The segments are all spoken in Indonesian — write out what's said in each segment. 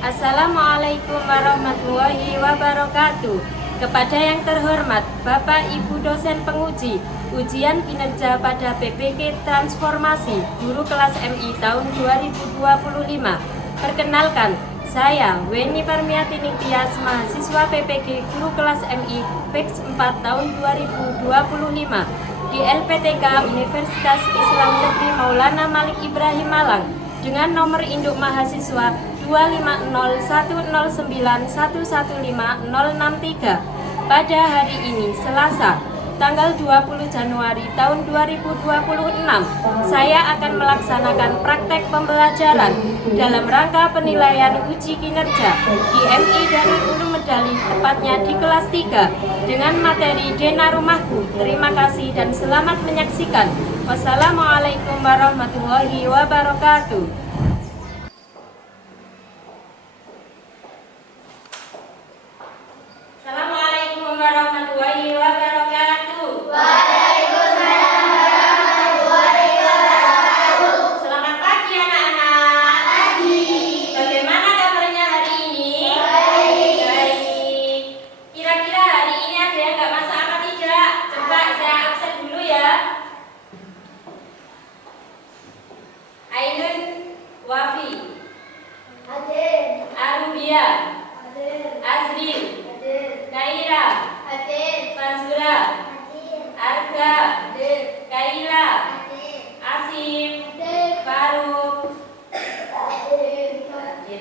Assalamualaikum warahmatullahi wabarakatuh. Kepada yang terhormat Bapak Ibu dosen penguji ujian kinerja pada PPK Transformasi Guru kelas MI tahun 2025. Perkenalkan, saya Weni Parmiati Ningtyas, mahasiswa PPG Guru kelas MI PEX 4 tahun 2025 di LPTK Universitas Islam Negeri Maulana Malik Ibrahim Malang dengan nomor induk mahasiswa 2501091151063. Pada hari ini Selasa tanggal 20 Januari tahun 2026, saya akan melaksanakan praktek pembelajaran dalam rangka penilaian uji kinerja di MI Darul Ulum Medali, tepatnya di kelas 3 dengan materi Dena Rumahku. Terima kasih dan selamat menyaksikan. Wassalamualaikum warahmatullahi wabarakatuh. Assalamualaikum warahmatullahi wabarakatuh. Waalaikumsalam warahmatullahi wabarakatuh. Selamat pagi anak-anak. Pagi. Bagaimana kabarnya hari ini? Baik. Baik. Kira-kira hari ini ada yang nggak masuk apa tidak? Coba saya absen dulu ya. Ainun Wafi, Hadir. Arubia, Hadir. Azril, Hadir. Kaira, Hadir. Fazura, Hadir. Arga, Hadir. Kaila, Hadir. Asim, Hadir. Faruk, Hadir.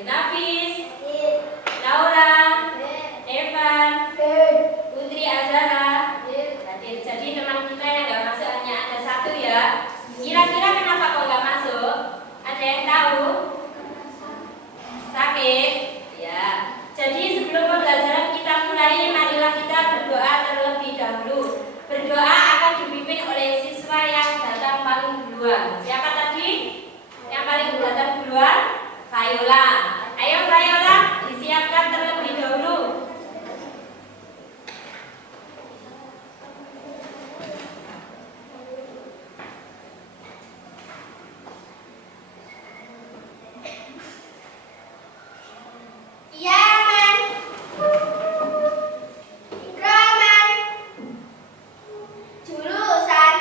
Nafis, Hadir. Laura, Hadir. Evan, Hadir. Putri Azhara. Hadir. Hadir. Jadi teman kita yang nggak masuk hanya ada satu ya. Kira-kira kenapa kok nggak masuk? Ada yang tahu? Sakit? Ya. Jadi sebelum pembelajaran kita mulai, marilah kita berdoa terlebih dahulu. Berdoa akan dipimpin oleh siswa yang datang paling duluan. Siapa tadi? Yang paling datang duluan? Viola. Ayo Viola, disiapkan terlebih dahulu. Iya, Man. Ikraman. Jurusan.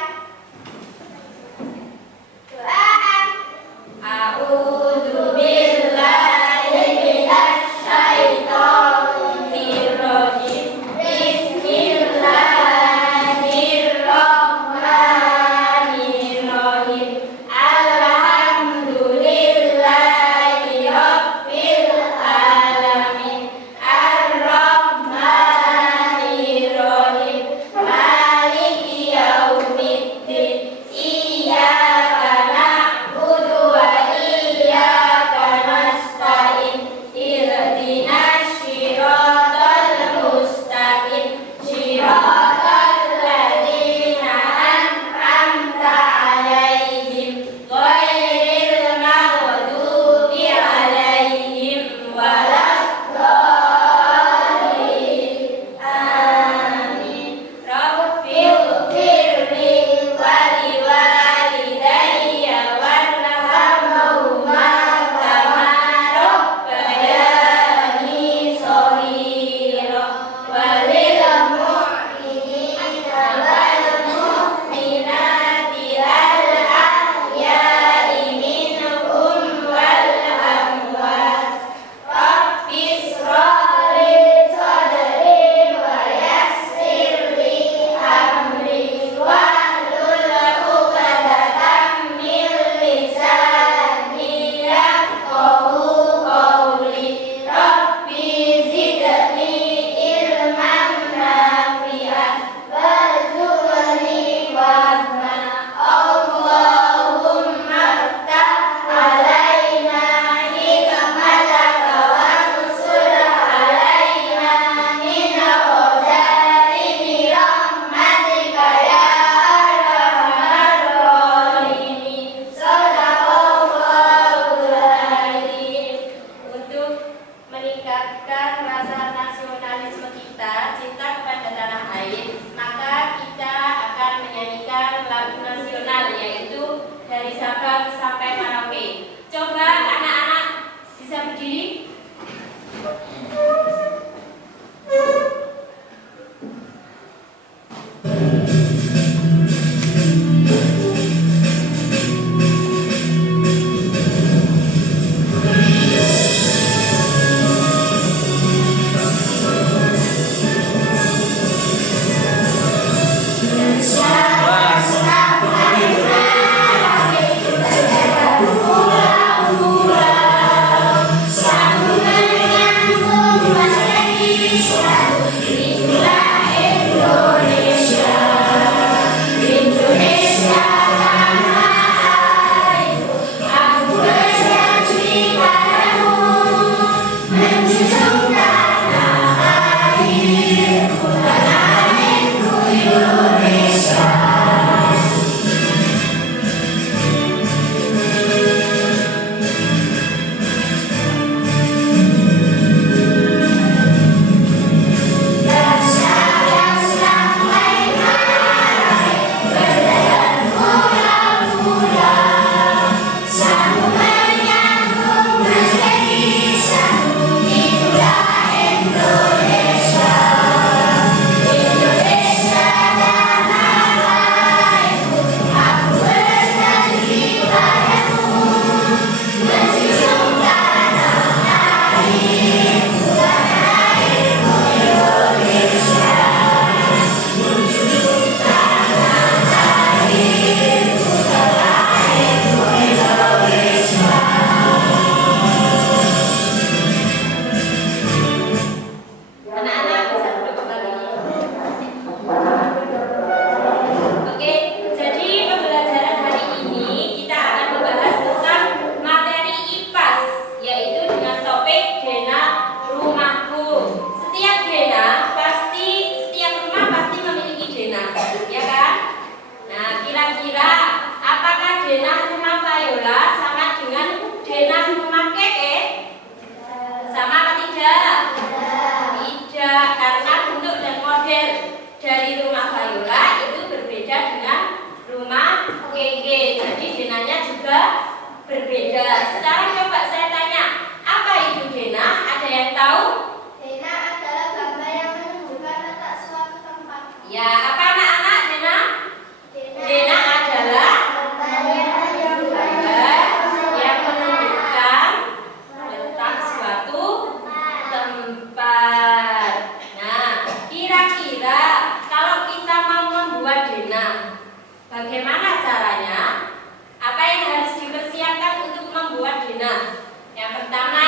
Dena. Yang pertama,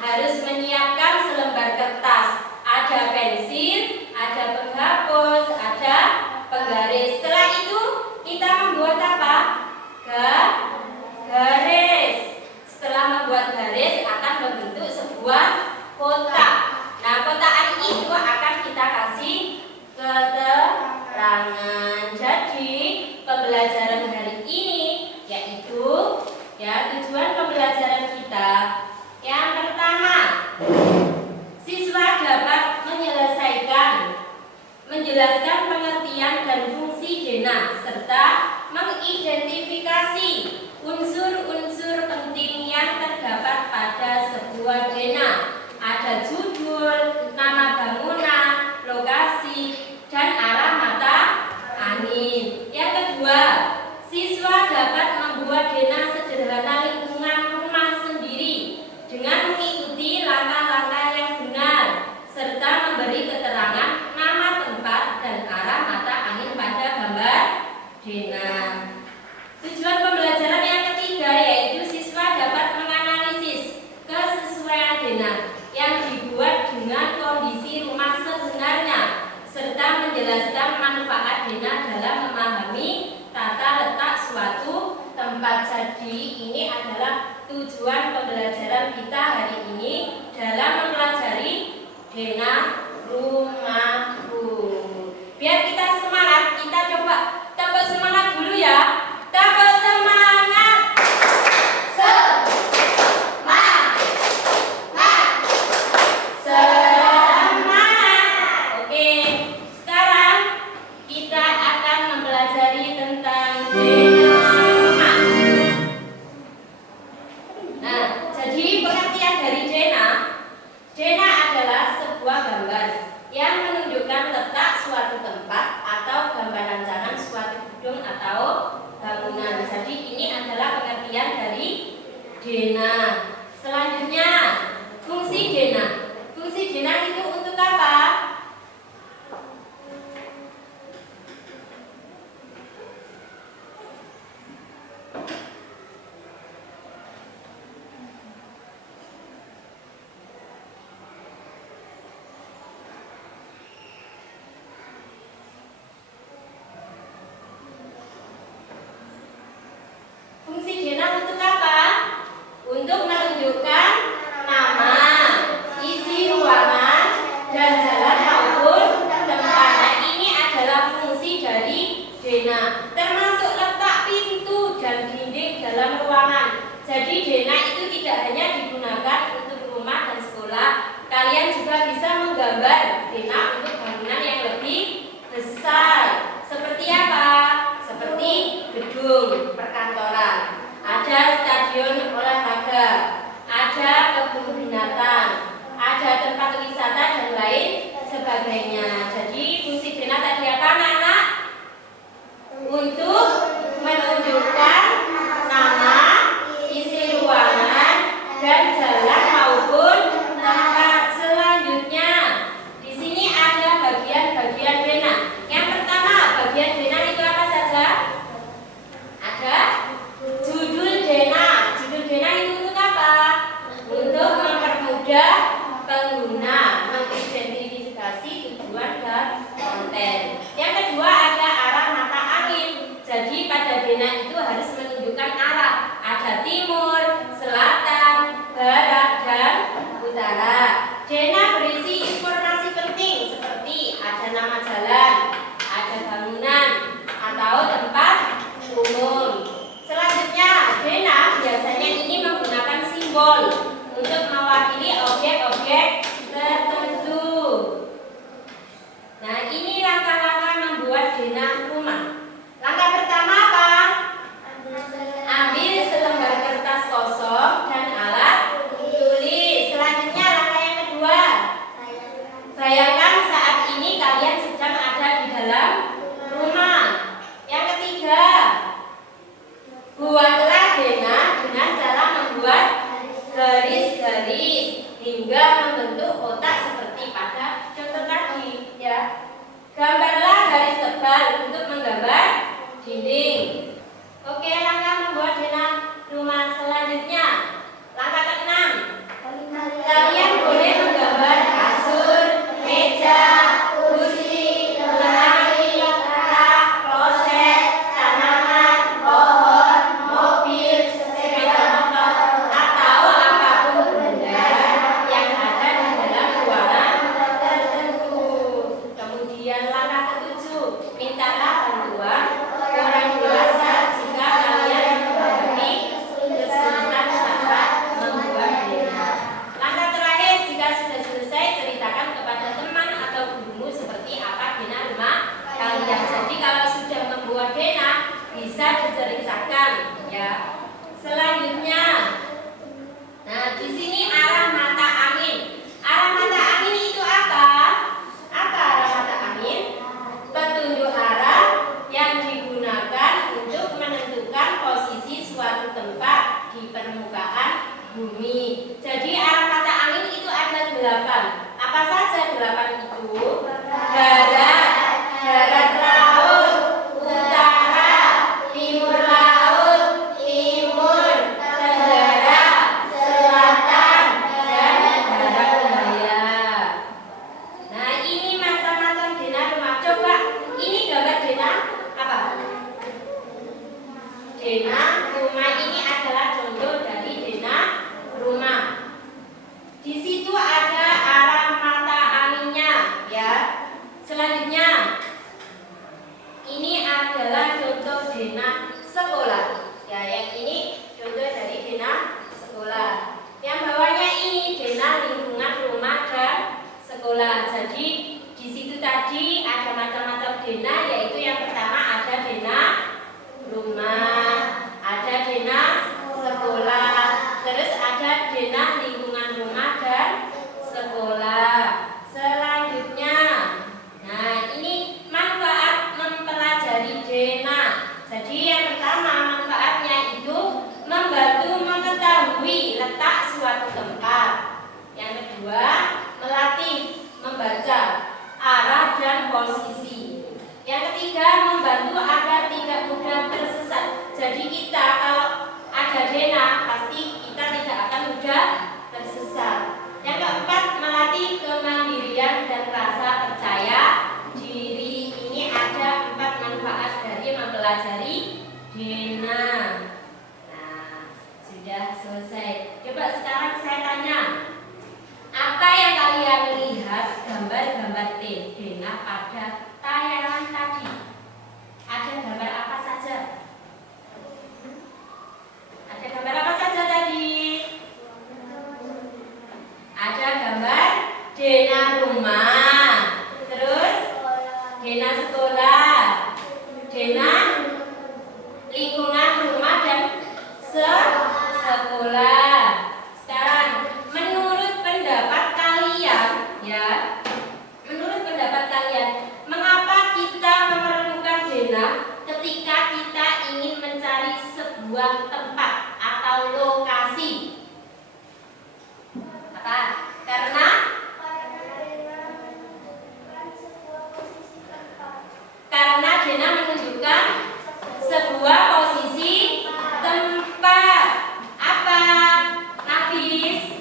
harus menyiapkan selembar kertas. Ada pensil, ada penghapus, ada penggaris. Setelah itu kita membuat apa? Garis. Setelah membuat garis akan membentuk sebuah kotak. Nah, kotak itu akan kita kasih keterangan. Jadi pembelajaran hari ini yaitu tujuan pembelajaran kita. Yang pertama, siswa dapat menjelaskan pengertian dan fungsi Dena serta mengidentifikasi unsur-unsur penting yang terdapat pada sebuah Dena. Ada judul, nama bangunan, lokasi, dan arah mata angin. Yang kedua, siswa dapat membuat Dena sederhana lingkungan rumah sendiri dengan mengikuti langkah-langkah yang benar serta memberi keterangan nama tempat dan arah mata angin pada gambar Dena. Tujuan pembelajaran yang ketiga yaitu siswa dapat menganalisis kesesuaian Dena yang dibuat dengan kondisi rumah sebenarnya serta menjelaskan manfaat Dena dalam memahami tata letak suatu tempat. Jadi ini adalah tujuan pembelajaran kita hari ini dalam mempelajari Dena Rumahku. Biar kita semangat, kita coba tepuk semangat dulu ya. Tepuk semangat. Semangat. Oke, sekarang kita akan mempelajari tentang Dena rumah. Nah, jadi pengertian dari Dena adalah sebuah gambar yang menunjukkan letak suatu tempat atau gambar rancangan suatu gedung atau bangunan. Jadi ini adalah pengertian dari Dena. Selanjutnya, fungsi Dena. Fungsi Dena itu untuk apa? Fungsi Dena untuk apa? Untuk menunjukkan nama, isi ruangan, dan jalan maupun tempat. Nah, ini adalah fungsi dari Dena, termasuk letak pintu dan dinding dalam ruangan. Jadi Dena itu tidak hanya digunakan untuk rumah dan sekolah. Kalian juga bisa menggambar Dena untuk bangunan yang lebih besar. Seperti apa? Seperti gedung perkantoran, ada stadion olahraga, ada kebun binatang, ada tempat wisata dan lain sebagainya. Jadi fungsi Dena tadi apa anak-anak? Untuk menunjukkan nama, isi ruangan, dan jalan maupun tempat. Selanjutnya, di sini ada bagian-bagian Dena. Yang pertama, bagian Dena itu apa saja? Ada judul Dena. Judul Dena itu untuk apa? Untuk mempermudah pengguna mengidentifikasi tujuan dan konten. Yang kedua ada arah mata angin. Jadi pada Dena itu harus menunjukkan arah. Ada timur, selatan, barat, dan utara. Dena berisi informasi penting seperti ada nama jalan, ada bangunan, atau tempat umum. Selanjutnya, Dena biasanya ini menggunakan simbol untuk mewakili objek-objek tertentu. Nah, ini langkah-langkah membuat Dena rumah. Langkah pertama apa? Ambil selembar kertas kosong dan alat tulis. Selanjutnya langkah yang kedua. Bayangkan saat ini kalian sedang ada di dalam rumah. Yang ketiga, buatlah Dena dengan cara membuat garis-garis hingga membentuk kotak seperti pada contoh tadi, ya. Gambarlah garis tebal untuk menggambar dinding. Oke, langkah membuat Dena rumah selanjutnya. bumi. Jadi arah mata angin itu ada 8. Apa saja 8 itu? Barat laut, utara, timur laut, timur, tenggara, selatan, dan barat daya. Nah, ini macam-macam denah rumah. Coba, ini gambar denah apa? Denah rumah ini adalah contoh dari denah rumah. Di situ ada arah mata anginnya, ya. Selanjutnya, ini adalah contoh denah sekolah. Ya, yang ini contoh dari denah sekolah. Yang bawahnya ini denah lingkungan rumah dan sekolah. Jadi di situ tadi ada macam-macam denah, yaitu yang pertama ada denah rumah, ada denah sekolah, terus ada denah lingkungan rumah dan sekolah. Selanjutnya, nah ini manfaat mempelajari denah. Jadi yang pertama manfaatnya itu membantu mengetahui letak suatu tempat. Yang kedua, melatih membaca arah dan posisi. Yang ketiga, membantu agar tidak mudah tersesat. Jadi kita kalau ada denah pasti kita tidak akan mudah tersesat. Yang keempat, melatih kemandirian dan rasa percaya diri. Ini ada 4 manfaat dari mempelajari denah. Nah, sudah selesai. Coba sekarang saya tanya, apa yang kalian lihat gambar-gambar denah pada tayangan tadi? Ada gambar apa saja? Ada gambar apa saja tadi? Ada gambar denah rumah, terus denah sekolah, denah lingkungan rumah dan sekolah. Sekarang, menurut pendapat kalian, ya, menurut pendapat kalian, mengapa kita memerlukan denah ketika kita ingin mencari sebuah tempat atau lokasi? Apa? Karena denah menunjukkan sebuah posisi tempat. Apa? Nafis?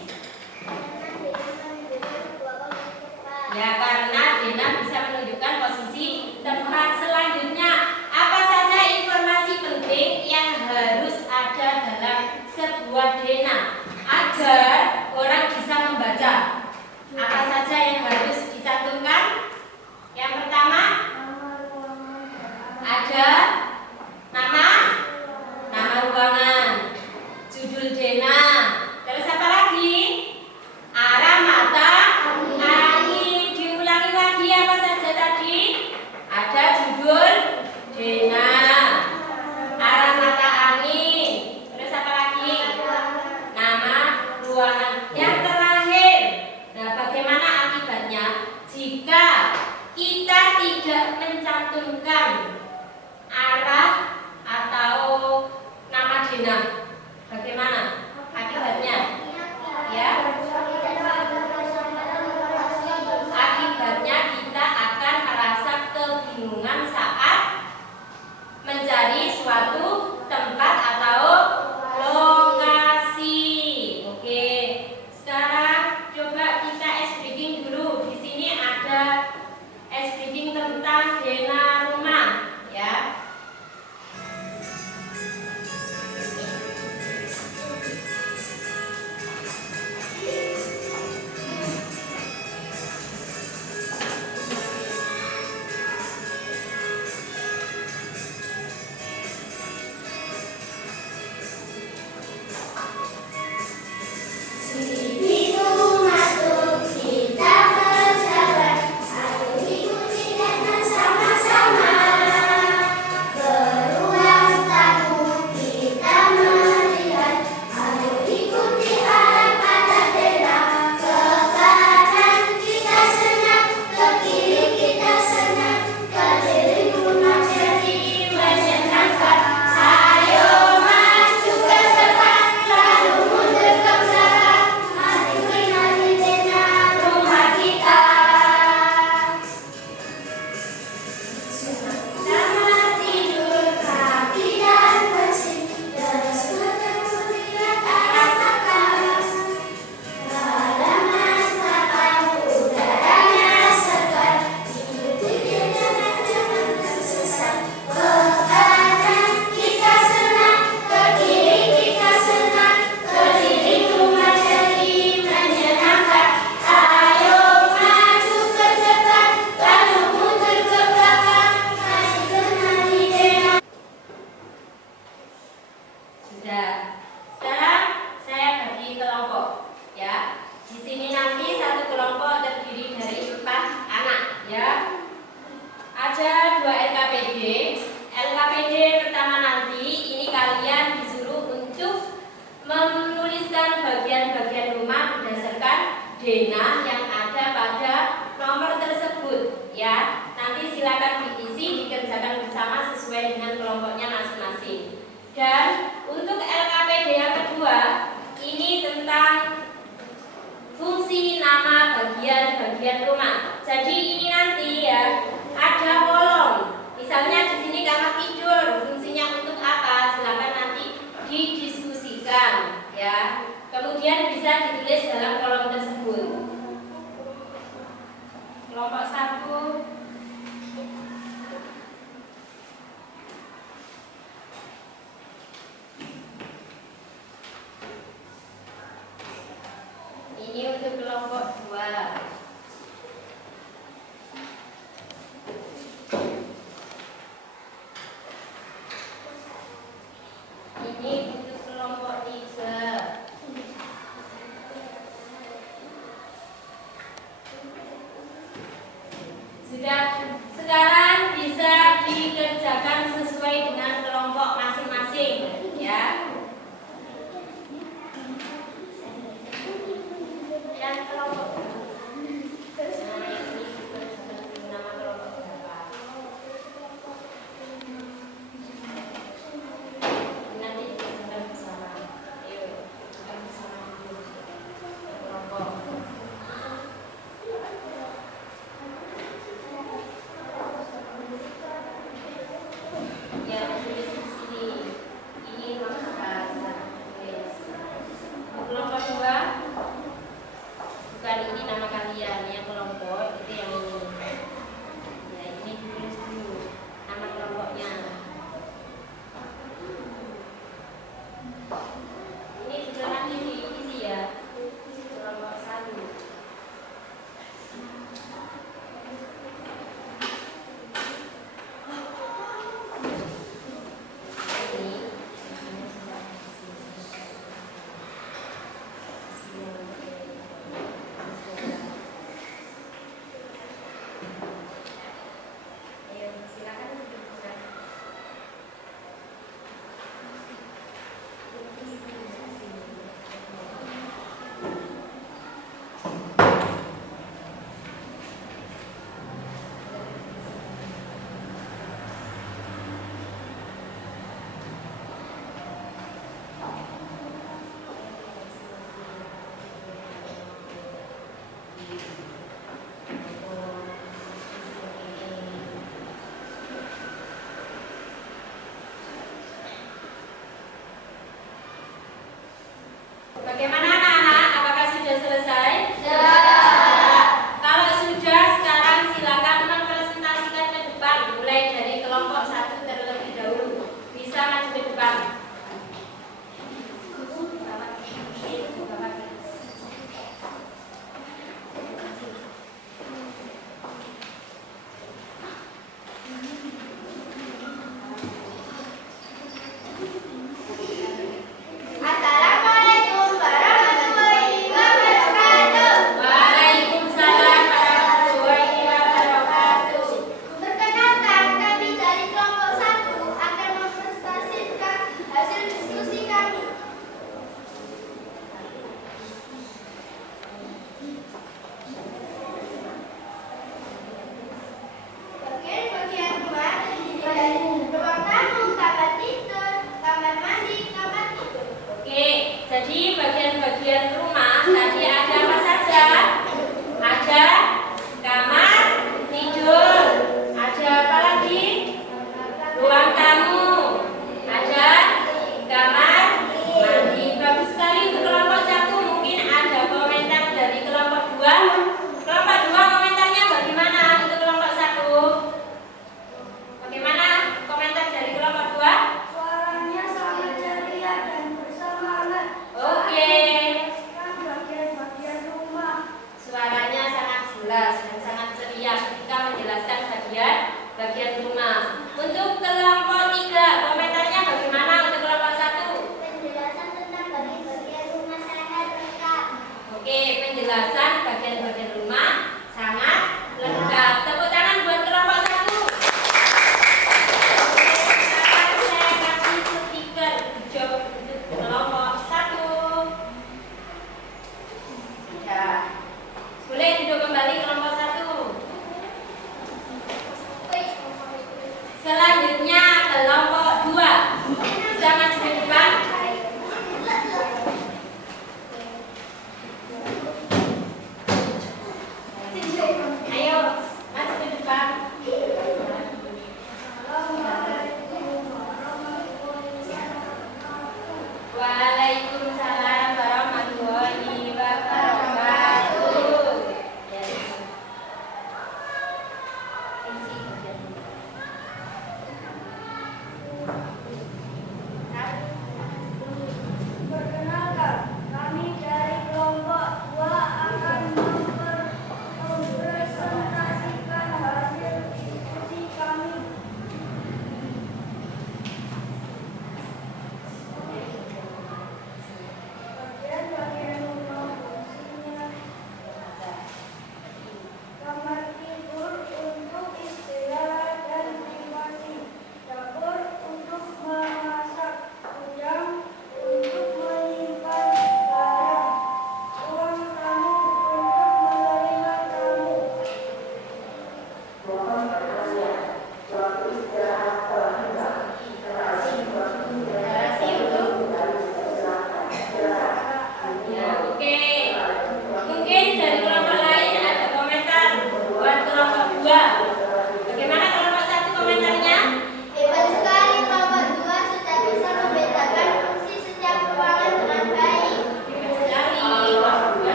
Ya, karena denah bisa menunjukkan posisi tempat. Selanjutnya, apa saja informasi penting yang harus ada dalam sebuah denah agar orang bisa membaca? Apa saja yang harus dicantumkan? Yang pertama, ada nama ruangan, judul denah, terus apa lagi? Arah mata angin. Diulangi lagi apa saja tadi? Ada judul denah, arah mata angin, terus apa lagi? Nama ruangan. Yang terakhir, nah bagaimana akibatnya jika kita tidak mencantumkan arah atau nama denah? Bagaimana akibatnya? Ya, akibatnya kita akan merasa kebingungan saat mencari suatu tempat atau lokasi. Oke, sekarang coba kita ice breaking dulu. Di sini ada ice breaking tentang denah rumah. berdasarkan denah yang ada pada nomor tersebut ya. Nanti silakan diisi, dikerjakan bersama sesuai dengan kelompoknya masing-masing. Dan untuk LKPD yang kedua, ini tentang fungsi nama bagian-bagian rumah. Jadi ini nanti ya ada kolom. Misalnya di sini kamar tidur, fungsinya untuk apa? Silakan nanti didiskusikan ya. Kemudian bisa ditulis dalam kolom tersebut. Kelompok 1. Ini untuk kelompok 2. Ini untuk kelompok 3. Sudah, sekarang bisa dikerjakan sesuai dengan kelompok masing-masing ya. Yang kelompok nama kelompok berapa? Nanti dikerjakan bersama. Ayo, kerjakan bersama dulu. Kelompok. Ya, tulis di sini. Ini maksud bahasa. Kelompok 2. Bukan ini nama kalian, yang kelompok itu yang ini. Ya, ini ditulis dulu nama kelompoknya. Ini sudah nanti diisi ya. Kelompok 1. Bagaimana anak-anak? Apakah sudah selesai? Sudah. Kalau sudah, sekarang silakan mempresentasikan ke depan, mulai dari kelompok 1 terlebih dahulu. Bisa maju ke depan. Assalamualaikum warahmatullahi wabarakatuh. Waalaikumsalam warahmatullahi wabarakatuh. Perkenalkan, kami dari kelompok 1 akan mempresentasikan hasil diskusi kami. Bagian-bagian rumah terdiri dari ruang tamu, kamar tidur, kamar mandi, kamar tidur. Oke, jadi bagian-bagian rumah tadi ada apa saja? Ada kamar tidur, ada apa lagi? Ruang tamu, ada kamar mandi. Bagus sekali untuk kelompok 1. Mungkin ada komentar dari kelompok 2. Kelompok 2 komentarnya bagaimana untuk kelompok 1? Bagaimana komentar dari kelompok 2? Suaranya sangat ceria dan bersemangat. Oke. Bagian-bagian rumah. Suaranya sangat jelas dan sangat ceria ketika menjelaskan bagian rumah. Untuk kelompok 3, komentarnya bagaimana untuk kelompok 1? Penjelasan tentang bagian-bagian rumah sangat lengkap. Oke, penjelasan bagian-bagian rumah sangat lengkap. Tepuk tangan buat kelompok 1. Oke, sekarang saya kasih stiker hijau untuk kelompok 1. Ya.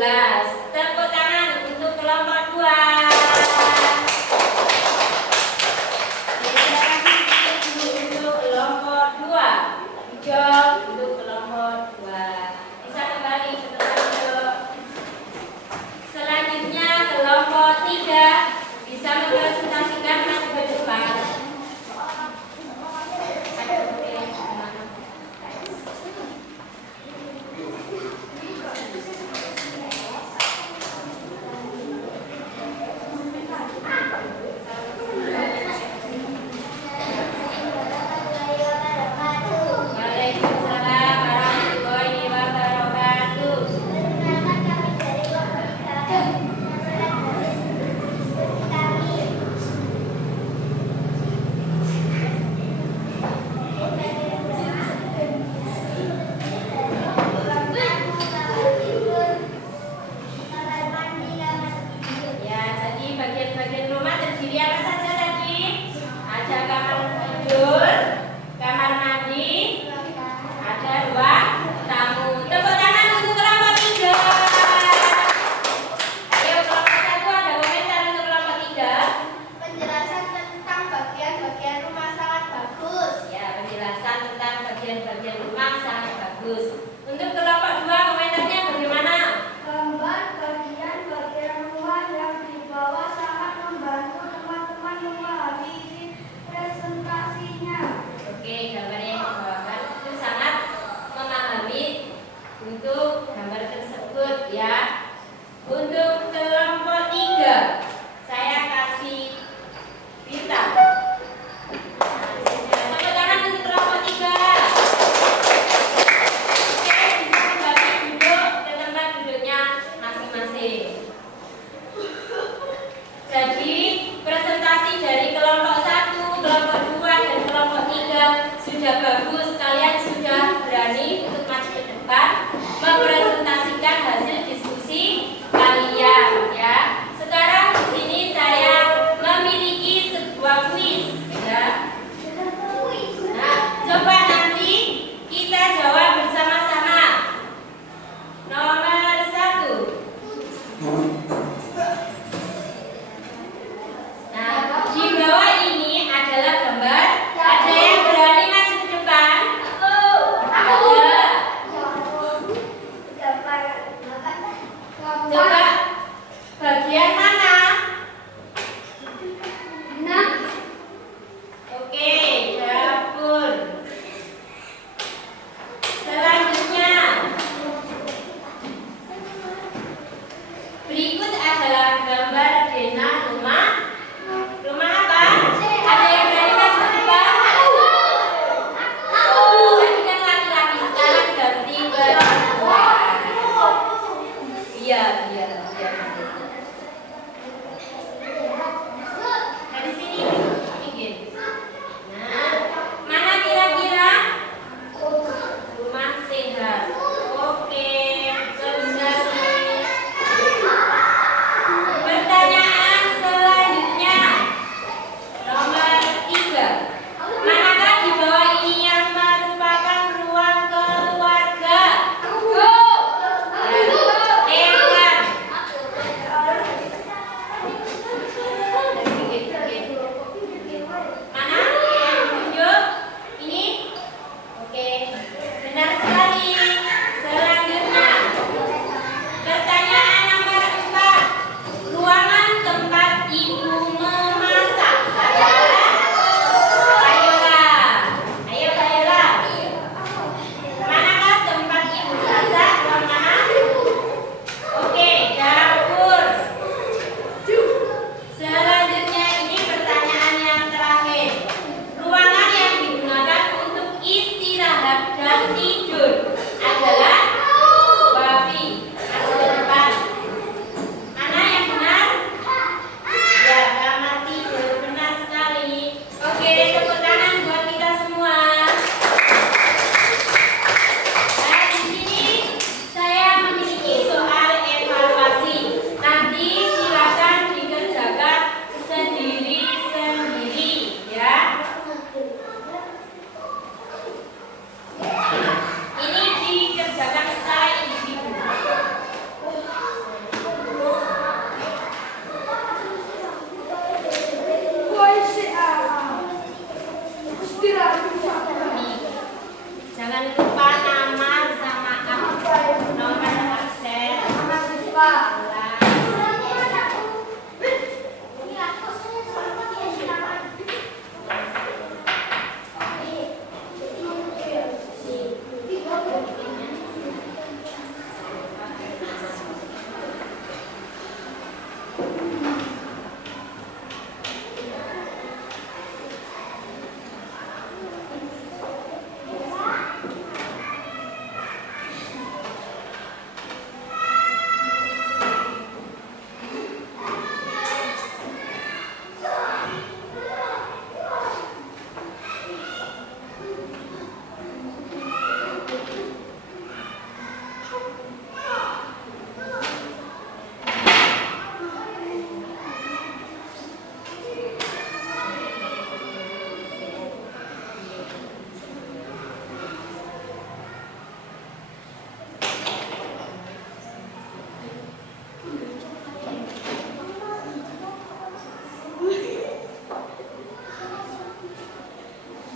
jelas. Tepuk tangan untuk kelompok 2. Terima kasih untuk kelompok 2. Hijau untuk kelompok 2. Bisa kembali ke tempat duduk. Selanjutnya kelompok 3 bisa mempresentasikan maju ke depan. Waalaikumsalam warahmatullahi wabarakatuh. Perkenalkan kami dari kelompok 3 kami. Ya, jadi bagian-bagian rumah terdiri apa saja tadi? Ada kamar tidur, kamar mandi, ada ruang tamu. Tepuk tangan untuk kelompok 3. Ayo kelompok 1 ada komentar untuk kelompok 3. Penjelasan tentang bagian-bagian rumah sangat bagus. Ya, penjelasan tentang bagian-bagian rumah sangat bagus. Untuk kelompok 2 komentarnya bagaimana? Gambar bagian-bagian rumah yang di bawah sangat membantu teman-teman memahami isi presentasinya. Oke, gambar yang dibawakan itu sangat memahami untuk gambar tersebut ya. Untuk kelompok 3 saya kasih bintang. Tepuk tangan untuk kelompok 3. Oke, bisa kembali duduk ke tempat duduknya masing-masing. Jadi presentasi dari kelompok 1, kelompok 2, dan kelompok 3 sudah bagus. Kalian sudah berani untuk maju ke depan mempresentasikan hasil diskusi kalian.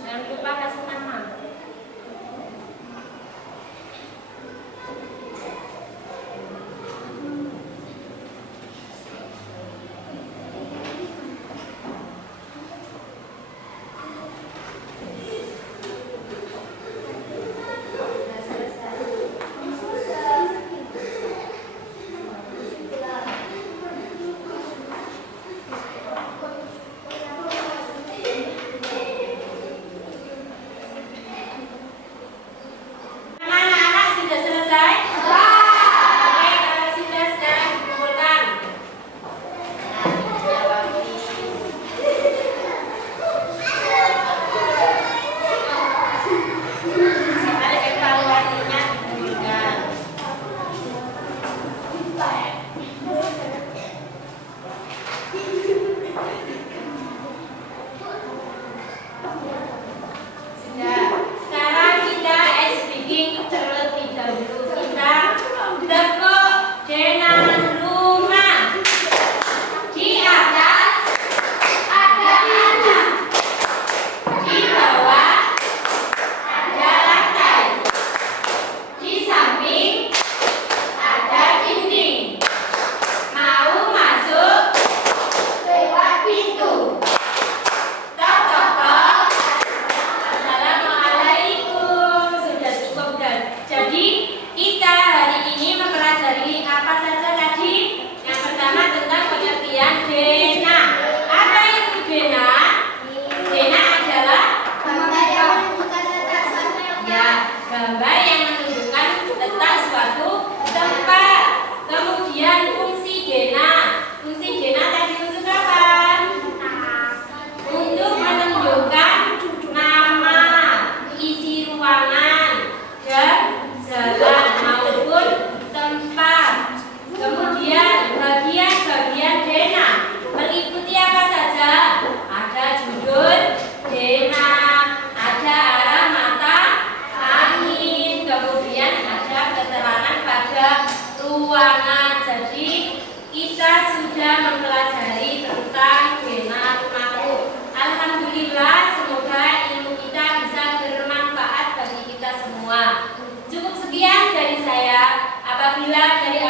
Jangan lupa kasih nama. Anak-anak sudah selesai? Oke, kalau sudah sekarang dikumpulkan. Sekali evaluasinya dikumpulkan. Sudah. Sekarang kita ice breaking terlebih dahulu. Kita tepuk dengan rumah. Di atas ada atap. Di bawah ada lantai. Di samping ada dinding. Mau masuk lewat pintu. Tok tok tok. Assalamualaikum. Sudah cukup dan jadi kita hari ini mempelajari apa saja tadi? Yang pertama tentang pengertian dena. Apa itu dena? Dena adalah ya gambar yang menunjukkan letak suatu tempat. Kemudian fungsi dena. Fungsi dena tadi untuk apa? Untuk menunjukkan nama, isi ruangan, dan jalan maupun tempat. Kemudian bagian-bagian dena meliputi apa saja? Ada judul dena, ada arah mata angin, kemudian ada keterangan pada ruangan. Jadi kita sudah mempelajari tentang dena rumahku. Alhamdulillah, semoga ilmu kita bisa bermanfaat bagi kita semua. Cukup sekian dari saya. Apabila dari